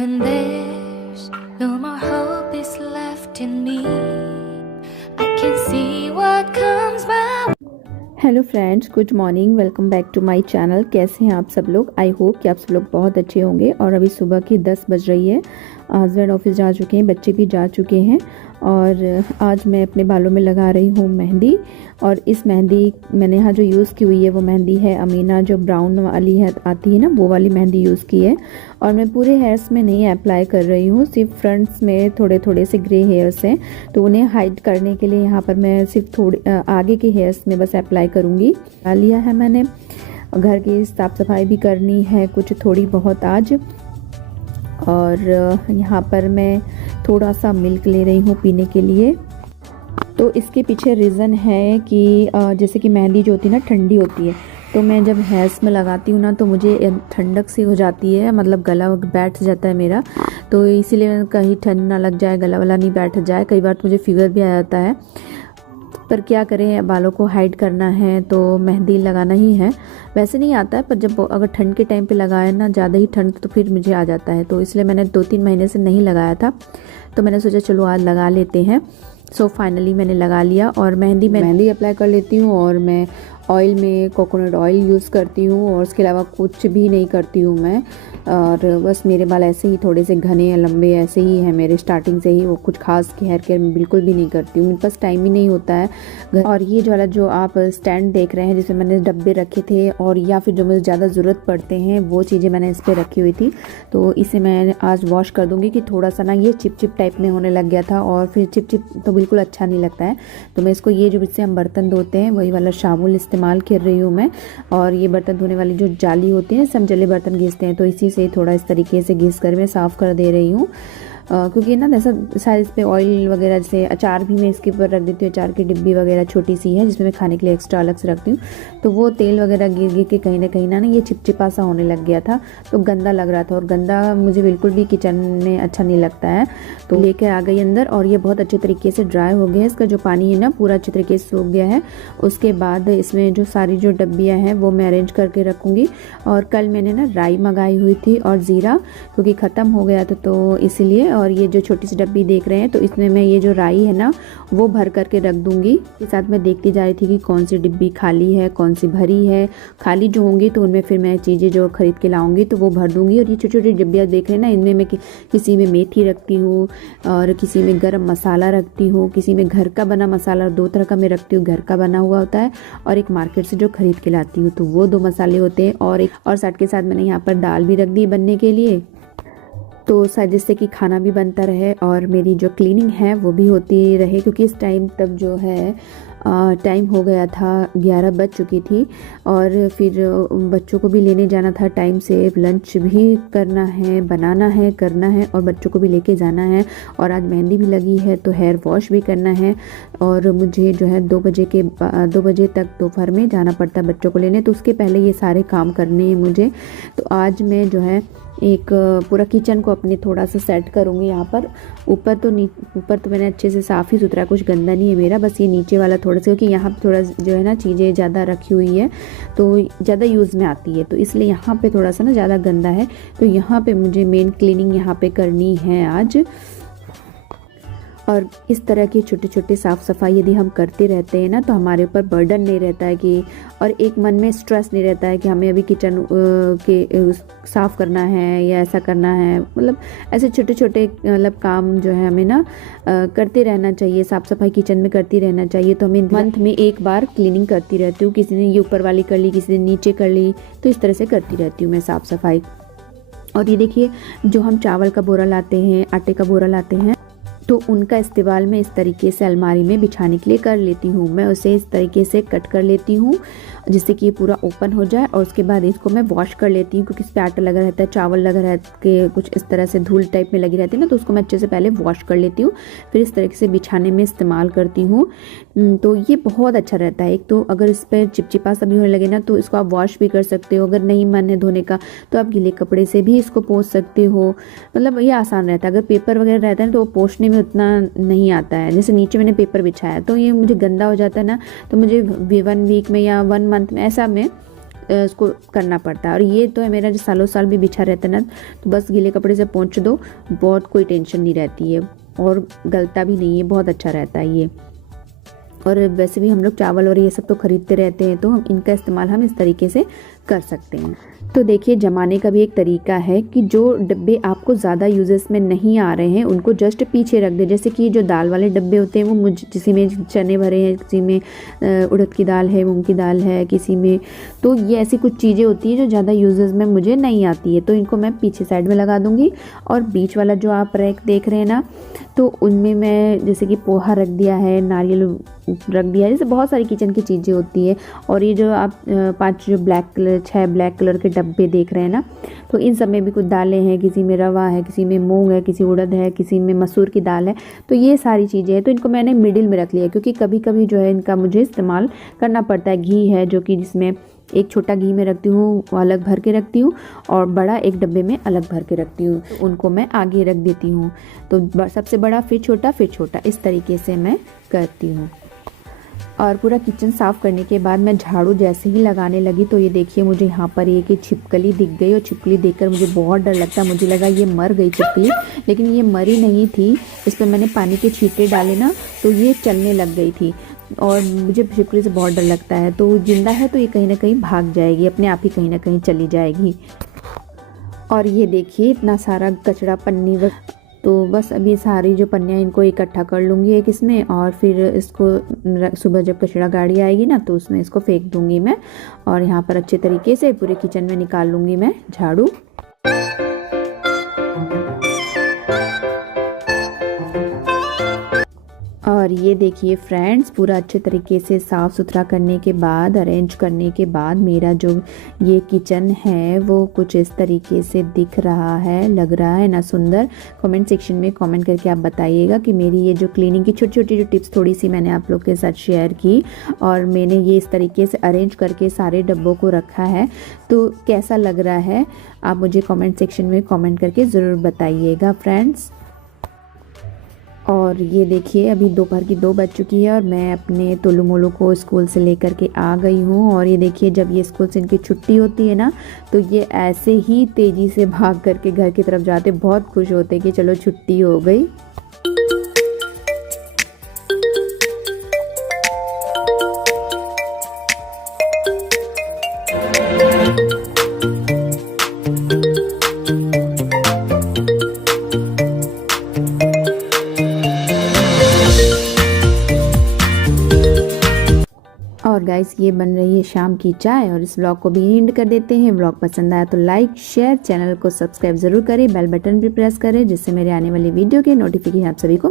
When there's no more hope is left in me, I can see what comes my way. Hello friends, good morning. Welcome back to my channel. कैसे हैं आप सब लोग? I hope कि आप सब लोग बहुत अच्छे होंगे। और अभी सुबह की 10 बज रही है। हस्बैंड ऑफिस जा चुके हैं, बच्चे भी जा चुके हैं। और आज मैं अपने बालों में लगा रही हूँ मेहंदी। और इस मेहंदी मैंने यहाँ जो यूज़ की हुई है वो मेहंदी है अमीना, जो ब्राउन वाली है आती है ना, वो वाली मेहंदी यूज़ की है। और मैं पूरे हेयर्स में नहीं अप्लाई कर रही हूँ, सिर्फ फ्रंट्स में थोड़े थोड़े से ग्रे हेयर्स हैं, तो उन्हें हाइड करने के लिए यहाँ पर मैं सिर्फ थोड़े आगे के हेयर्स में बस अप्लाई करूँगी। डाल लिया है मैंने। घर की साफ़ सफाई भी करनी है कुछ थोड़ी बहुत आज। और यहाँ पर मैं थोड़ा सा मिल्क ले रही हूँ पीने के लिए। तो इसके पीछे रीज़न है कि जैसे कि मेहंदी जो होती है ना ठंडी होती है, तो मैं जब हेयर्स में लगाती हूँ ना तो मुझे ठंडक सी हो जाती है, मतलब गला बैठ जाता है मेरा। तो इसीलिए कहीं ठंड ना लग जाए, गला वाला नहीं बैठ जाए। कई बार तो मुझे फीवर भी आ जाता है, पर क्या करें, बालों को हाइड करना है तो मेहंदी लगाना ही है। वैसे नहीं आता है, पर जब अगर ठंड के टाइम पे लगाए ना, ज़्यादा ही ठंड, तो फिर मुझे आ जाता है। तो इसलिए मैंने 2-3 महीने से नहीं लगाया था, तो मैंने सोचा चलो आज लगा लेते हैं। सो फाइनली मैंने लगा लिया। और मेहंदी अप्लाई कर लेती हूँ। और मैं ऑयल में कोकोनट ऑयल यूज़ करती हूँ, और उसके अलावा कुछ भी नहीं करती हूँ मैं। और बस मेरे बाल ऐसे ही थोड़े से घने या लंबे ऐसे ही हैं मेरे, स्टार्टिंग से ही। वो कुछ खास हेयर केयर मैं बिल्कुल भी नहीं करती हूँ, मेरे पास टाइम ही नहीं होता है। और ये जो वाला जो आप स्टैंड देख रहे हैं, जिसमें मैंने डब्बे रखे थे, और या फिर जो मुझे ज़्यादा ज़रूरत पड़ते हैं वो चीज़ें मैंने इस पर रखी हुई थी। तो इसे मैं आज वॉश कर दूँगी कि थोड़ा सा ना ये चिप चिप टाइप में होने लग गया था, और फिर चिप चिप तो बिल्कुल अच्छा नहीं लगता है। तो मैं इसको, ये जो इससे हम बर्तन धोते हैं वही वाला साबुन इस्तेमाल कर रही हूँ मैं। और ये बर्तन धोने वाली जो जाली होती है, सब जले बर्तन घिसते हैं, तो इसी से थोड़ा इस तरीके से घिस कर मैं साफ़ कर दे रही हूँ। क्योंकि ना ऐसा शायद इस पर ऑयल वगैरह, जैसे अचार भी मैं इसके ऊपर रख देती हूँ। अचार की डिब्बी वगैरह छोटी सी है जिसमें मैं खाने के लिए एक्स्ट्रा अलग से रखती हूँ, तो वो तेल वगैरह गिर गिर के कहीं ना ये चिपचिपा सा होने लग गया था, तो गंदा लग रहा था। और गंदा मुझे बिल्कुल भी किचन में अच्छा नहीं लगता है। तो लेकर आ गई अंदर, और ये बहुत अच्छे तरीके से ड्राई हो गया है। इसका जो पानी है ना पूरा अच्छे तरीके से सूख गया है। उसके बाद इसमें जो सारी जो डब्बियाँ हैं वो मैं अरेंज करके रखूँगी। और कल मैंने ना राई मंगाई हुई थी और ज़ीरा, क्योंकि ख़त्म हो गया था तो इसीलिए। और ये जो छोटी सी डब्बी देख रहे हैं, तो इसमें मैं ये जो राई है ना वो भर करके रख दूंगी। इसके साथ मैं देखती जा रही थी कि कौन सी डिब्बी खाली है, कौन सी भरी है। खाली जो होंगी तो उनमें फिर मैं चीज़ें जो खरीद के लाऊंगी तो वो भर दूंगी। और ये छोटी छोटी डिब्बियाँ देख रहे हैं ना, इनमें मैं किसी में मेथी रखती हूँ, और किसी में गरम मसाला रखती हूँ, किसी में घर का बना मसाला। 2 तरह का मैं रखती हूँ, घर का बना हुआ होता है, और एक मार्केट से जो खरीद के लाती हूँ, तो वो 2 मसाले होते हैं। और साथ के साथ मैंने यहाँ पर दाल भी रख दी बनने के लिए, तो जिससे कि खाना भी बनता रहे और मेरी जो क्लीनिंग है वो भी होती रहे। क्योंकि इस टाइम तक जो है टाइम हो गया था, 11 बज चुकी थी, और फिर बच्चों को भी लेने जाना था टाइम से। लंच भी करना है, बनाना है, करना है, और बच्चों को भी लेके जाना है। और आज मेहंदी भी लगी है तो हेयर वॉश भी करना है। और मुझे जो है 2 बजे तक दोपहर में जाना पड़ता है बच्चों को लेने, तो उसके पहले ये सारे काम करने हैं मुझे। तो आज मैं जो है एक पूरा किचन को अपने थोड़ा सा सेट करूँगी। यहाँ पर ऊपर तो मैंने अच्छे से साफ़ ही सुथरा, कुछ गंदा नहीं है मेरा, बस ये नीचे वाला थोड़ा सा, क्योंकि यहाँ पे थोड़ा जो है ना चीज़ें ज़्यादा रखी हुई है तो ज़्यादा यूज़ में आती है, तो इसलिए यहाँ पे थोड़ा सा ना ज़्यादा गंदा है। तो यहाँ पे मुझे मेन क्लीनिंग यहाँ पे करनी है आज। और इस तरह की छोटी छोटी साफ़ सफाई यदि हम करते रहते हैं ना, तो हमारे ऊपर बर्डन नहीं रहता है कि, और एक मन में स्ट्रेस नहीं रहता है कि हमें अभी किचन के साफ़ करना है या ऐसा करना है। मतलब ऐसे छोटे छोटे मतलब काम जो है हमें ना करते रहना चाहिए, साफ़ सफाई किचन में करती रहना चाहिए। तो हमें मंथ में एक बार क्लीनिंग करती रहती हूँ। किसी ने ये ऊपर वाली कर ली, किसी ने नीचे कर ली, तो इस तरह से करती रहती हूँ मैं साफ़ सफाई। और ये देखिए, जो हम चावल का बोरा लाते हैं, आटे का बोरा लाते हैं, तो उनका इस्तेमाल मैं इस तरीके से अलमारी में बिछाने के लिए कर लेती हूँ। मैं उसे इस तरीके से कट कर लेती हूँ जिससे कि ये पूरा ओपन हो जाए, और उसके बाद इसको मैं वॉश कर लेती हूँ। क्योंकि इस पर आटा लगा रहता है, चावल लगा रहता है, कुछ इस तरह से धूल टाइप में लगी रहती है ना, तो उसको मैं अच्छे से पहले वॉश कर लेती हूँ, फिर इस तरीके से बिछाने में इस्तेमाल करती हूँ। तो ये बहुत अच्छा रहता है। एक तो अगर इस पर चिपचिपा सा भी होने लगे ना, तो इसको आप वॉश भी कर सकते हो। अगर नहीं मन है धोने का तो आप गीले कपड़े से भी इसको पोंछ सकते हो। मतलब ये आसान रहता है। अगर पेपर वगैरह रहता है तो वो पोंछने में उतना नहीं आता है। जैसे नीचे मैंने पेपर बिछाया तो ये मुझे गंदा हो जाता है ना, तो मुझे 1 वीक में या 1 मंथ में ऐसा में इसको करना पड़ता है। और ये तो है मेरा जो सालों साल भी बिछा रहता है ना, तो बस गीले कपड़े से पोंछ दो, बहुत कोई टेंशन नहीं रहती है और गलता भी नहीं है, बहुत अच्छा रहता है ये। और वैसे भी हम लोग चावल और ये सब तो खरीदते रहते हैं, तो हम इनका इस्तेमाल हम इस तरीके से कर सकते हैं। तो देखिए जमाने का भी एक तरीका है कि जो डब्बे आपको ज़्यादा यूजेस में नहीं आ रहे हैं उनको जस्ट पीछे रख दे। जैसे कि जो दाल वाले डब्बे होते हैं वो किसी में चने भरे हैं, किसी में उड़द की दाल है, मूंग की दाल है, किसी में, तो ये ऐसी कुछ चीज़ें होती हैं जो ज़्यादा यूजेस में मुझे नहीं आती है, तो इनको मैं पीछे साइड में लगा दूँगी। और बीच वाला जो आप रैक देख रहे हैं ना, तो उनमें मैं जैसे कि पोहा रख दिया है, नारियल रख दिया है, जैसे बहुत सारी किचन की चीज़ें होती है। और ये जो आप 5 जो छह ब्लैक कलर के डब्बे देख रहे हैं ना, तो इन सब में भी कुछ दालें हैं, किसी में रवा है, किसी में मूंग है, किसी उड़द है, किसी में मसूर की दाल है, तो ये सारी चीज़ें हैं। तो इनको मैंने मिडिल में रख लिया क्योंकि कभी कभी जो है इनका मुझे इस्तेमाल करना पड़ता है। घी है जो कि जिसमें एक छोटा घी में रखती हूँ, अलग भर के रखती हूँ, और बड़ा एक डब्बे में अलग भर के रखती हूँ, तो उनको मैं आगे रख देती हूँ। तो सबसे बड़ा फिर छोटा, इस तरीके से मैं करती हूँ। और पूरा किचन साफ़ करने के बाद मैं झाड़ू जैसे ही लगाने लगी तो ये देखिए मुझे यहाँ पर एक छिपकली दिख गई, और छिपकली देखकर मुझे बहुत डर लगता। मुझे लगा ये मर गई छिपकली, लेकिन ये मरी नहीं थी। इस पर मैंने पानी के छींटे डाले ना, तो ये चलने लग गई थी। और मुझे छिपकली से बहुत डर लगता है, तो जिंदा है तो ये कहीं ना कहीं भाग जाएगी, अपने आप ही कहीं ना कहीं चली जाएगी। और ये देखिए इतना सारा कचरा पन्नी तो बस अभी सारी जो पन्नियाँ इनको इकट्ठा कर लूँगी एक इसमें, और फिर इसको सुबह जब कचरा गाड़ी आएगी ना तो उसमें इसको फेंक दूँगी मैं। और यहाँ पर अच्छे तरीके से पूरे किचन में निकाल लूँगी मैं झाड़ू। और ये देखिए फ्रेंड्स, पूरा अच्छे तरीके से साफ़ सुथरा करने के बाद, अरेंज करने के बाद मेरा जो ये किचन है वो कुछ इस तरीके से दिख रहा है। लग रहा है ना सुंदर? कमेंट सेक्शन में कमेंट करके आप बताइएगा कि मेरी ये जो क्लीनिंग की छोटी छोटी जो टिप्स थोड़ी सी मैंने आप लोग के साथ शेयर की, और मैंने ये इस तरीके से अरेंज करके सारे डब्बों को रखा है, तो कैसा लग रहा है आप मुझे कमेंट सेक्शन में कमेंट करके ज़रूर बताइएगा फ्रेंड्स। और ये देखिए अभी दोपहर की 2 बज चुकी है और मैं अपने तोलू मोलू को स्कूल से लेकर के आ गई हूँ। और ये देखिए जब ये स्कूल से इनकी छुट्टी होती है ना, तो ये ऐसे ही तेज़ी से भाग करके घर की तरफ जाते, बहुत खुश होते कि चलो छुट्टी हो गई। और गाइस ये बन रही है शाम की चाय, और इस व्लॉग को भी एंड कर देते हैं। व्लॉग पसंद आया तो लाइक शेयर, चैनल को सब्सक्राइब जरूर करें, बेल बटन भी प्रेस करें जिससे मेरे आने वाली वीडियो के नोटिफिकेशन आप सभी को